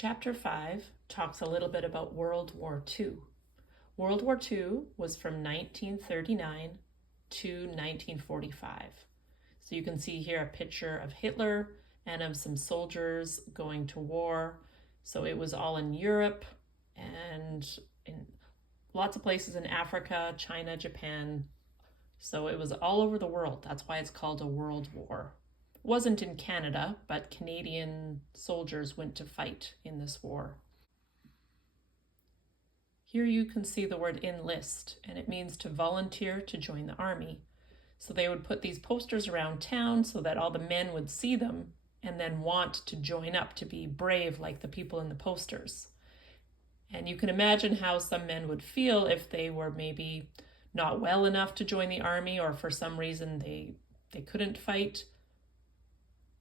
Chapter 5 talks a little bit about World War II. World War II was from 1939 to 1945. So you can see here a picture of Hitler and of some soldiers going to war. So it was all in Europe and in lots of places in Africa, China, Japan. So it was all over the world. That's why it's called a world war. It wasn't in Canada, but Canadian soldiers went to fight in this war. Here you can see the word enlist, and it means to volunteer to join the army. So they would put these posters around town so that all the men would see them and then want to join up, to be brave like the people in the posters. And you can imagine how some men would feel if they were maybe not well enough to join the army, or for some reason they couldn't fight.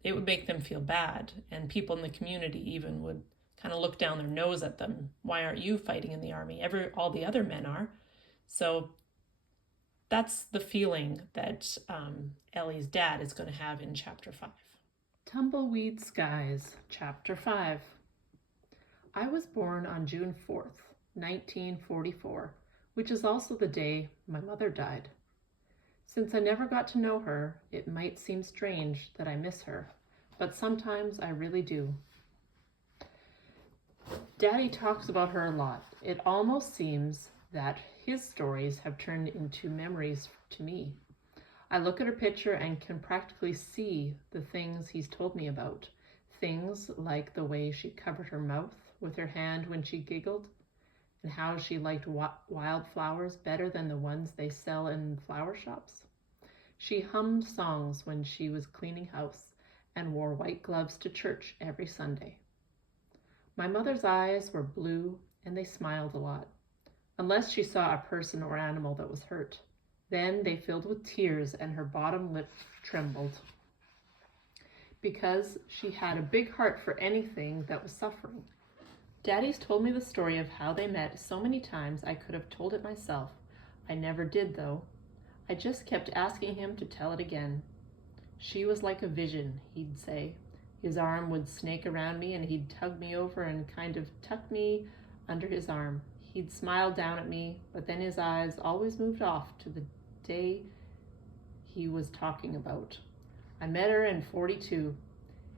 It would make them feel bad, and people in the community even would kind of look down their nose at them. Why aren't you fighting in the army? All the other men are. So that's the feeling that Ellie's dad is going to have in Chapter 5. Tumbleweed Skies, Chapter 5. I was born on June 4th, 1944, which is also the day my mother died. Since I never got to know her, it might seem strange that I miss her, but sometimes I really do. Daddy talks about her a lot. It almost seems that his stories have turned into memories to me. I look at her picture and can practically see the things he's told me about. Things like the way she covered her mouth with her hand when she giggled, and how she liked wildflowers better than the ones they sell in flower shops. She hummed songs when she was cleaning house and wore white gloves to church every Sunday. My mother's eyes were blue and they smiled a lot, unless she saw a person or animal that was hurt. Then they filled with tears and her bottom lip trembled, because she had a big heart for anything that was suffering. Daddy's told me the story of how they met so many times I could have told it myself. I never did, though. I just kept asking him to tell it again. She was like a vision, he'd say. His arm would snake around me and he'd tug me over and kind of tuck me under his arm. He'd smile down at me, but then his eyes always moved off to the day he was talking about. I met her in 42.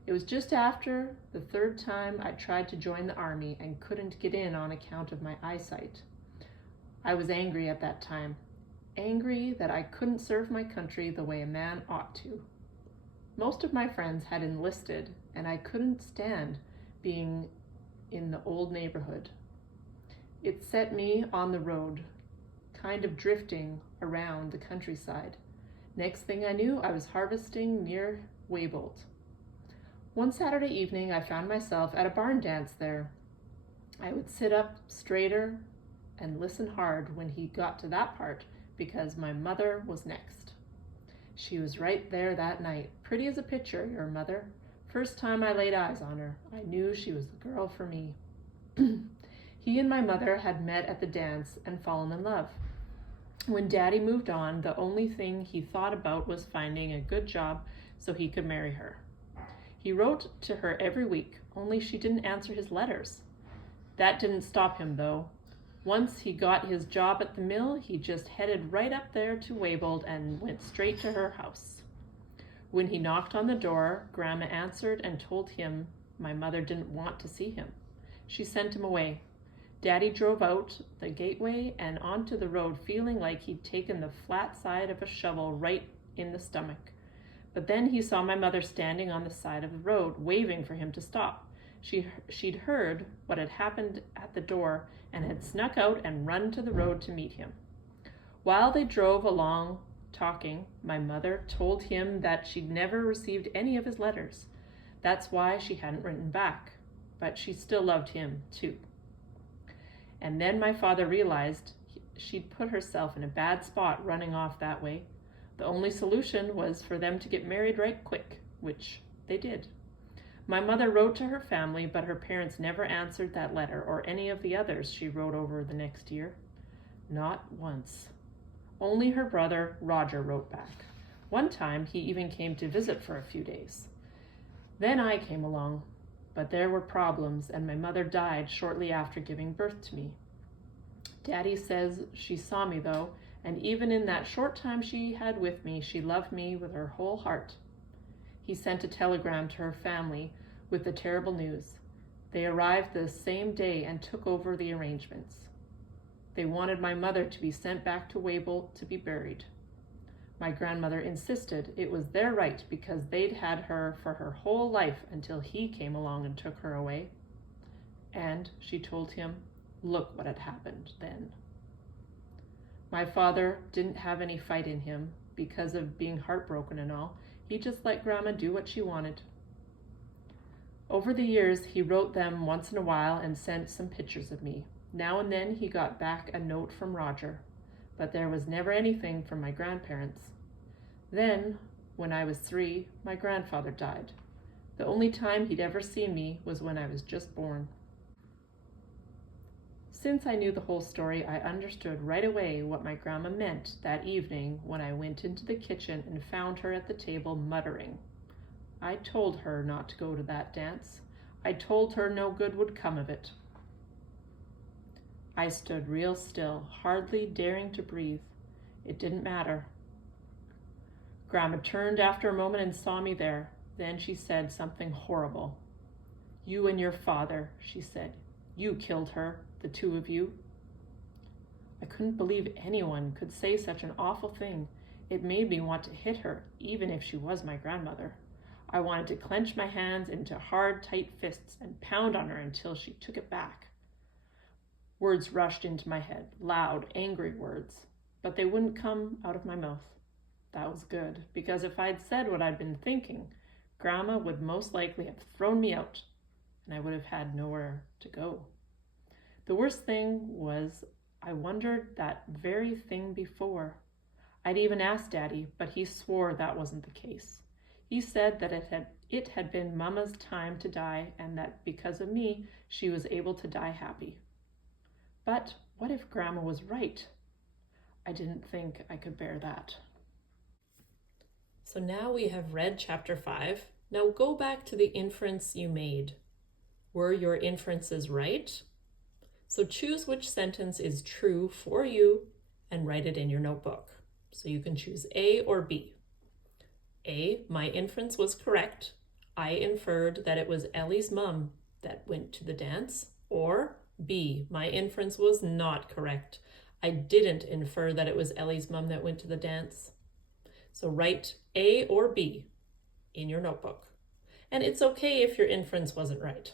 It was just after the third time I tried to join the army and couldn't get in on account of my eyesight. I was angry at that time. Angry that I couldn't serve my country the way a man ought to. Most of my friends had enlisted, and I couldn't stand being in the old neighborhood. It set me on the road, kind of drifting around the countryside. Next thing I knew, I was harvesting near Waybolt. One Saturday evening, I found myself at a barn dance there. I would sit up straighter and listen hard when he got to that part, because my mother was next. She was right there that night, pretty as a picture, your mother. First time I laid eyes on her, I knew she was the girl for me. He and my mother had met at the dance and fallen in love. When Daddy moved on, the only thing he thought about was finding a good job so he could marry her. He wrote to her every week, only she didn't answer his letters. That didn't stop him, though. Once he got his job at the mill, he just headed right up there to Waybold and went straight to her house. When he knocked on the door, Grandma answered and told him my mother didn't want to see him. She sent him away. Daddy drove out the gateway and onto the road, feeling like he'd taken the flat side of a shovel right in the stomach. But then he saw my mother standing on the side of the road, waving for him to stop. She'd heard what had happened at the door and had snuck out and run to the road to meet him. While they drove along talking, my mother told him that she'd never received any of his letters. That's why she hadn't written back, but she still loved him too. And then my father realized she'd put herself in a bad spot running off that way. The only solution was for them to get married right quick, which they did. My mother wrote to her family, but her parents never answered that letter or any of the others she wrote over the next year. Not once. Only her brother, Roger, wrote back. One time, he even came to visit for a few days. Then I came along. But there were problems, and my mother died shortly after giving birth to me. Daddy says she saw me, though, and even in that short time she had with me, she loved me with her whole heart. He sent a telegram to her family with the terrible news. They arrived the same day and took over the arrangements. They wanted my mother to be sent back to Wable to be buried. My grandmother insisted it was their right because they'd had her for her whole life until he came along and took her away. And she told him, look what had happened then. My father didn't have any fight in him because of being heartbroken and all. He just let Grandma do what she wanted. Over the years, he wrote them once in a while and sent some pictures of me. Now and then he got back a note from Roger, but there was never anything from my grandparents. Then, when I was 3, my grandfather died. The only time he'd ever seen me was when I was just born. Since I knew the whole story, I understood right away what my grandma meant that evening when I went into the kitchen and found her at the table muttering. I told her not to go to that dance. I told her no good would come of it. I stood real still, hardly daring to breathe. It didn't matter. Grandma turned after a moment and saw me there. Then she said something horrible. You and your father, she said. You killed her, the 2 of you. I couldn't believe anyone could say such an awful thing. It made me want to hit her, even if she was my grandmother. I wanted to clench my hands into hard, tight fists and pound on her until she took it back. Words rushed into my head, loud, angry words, but they wouldn't come out of my mouth. That was good, because if I'd said what I'd been thinking, Grandma would most likely have thrown me out, and I would have had nowhere to go. The worst thing was I wondered that very thing before. I'd even asked Daddy, but he swore that wasn't the case. He said that it had been Mama's time to die and that because of me, she was able to die happy. But what if Grandma was right? I didn't think I could bear that. So now we have read chapter 5. Now go back to the inference you made. Were your inferences right? So choose which sentence is true for you and write it in your notebook. So you can choose A or B. A, my inference was correct. I inferred that it was Ellie's mom that went to the dance. Or B, my inference was not correct. I didn't infer that it was Ellie's mom that went to the dance. So write A or B in your notebook. And it's okay if your inference wasn't right.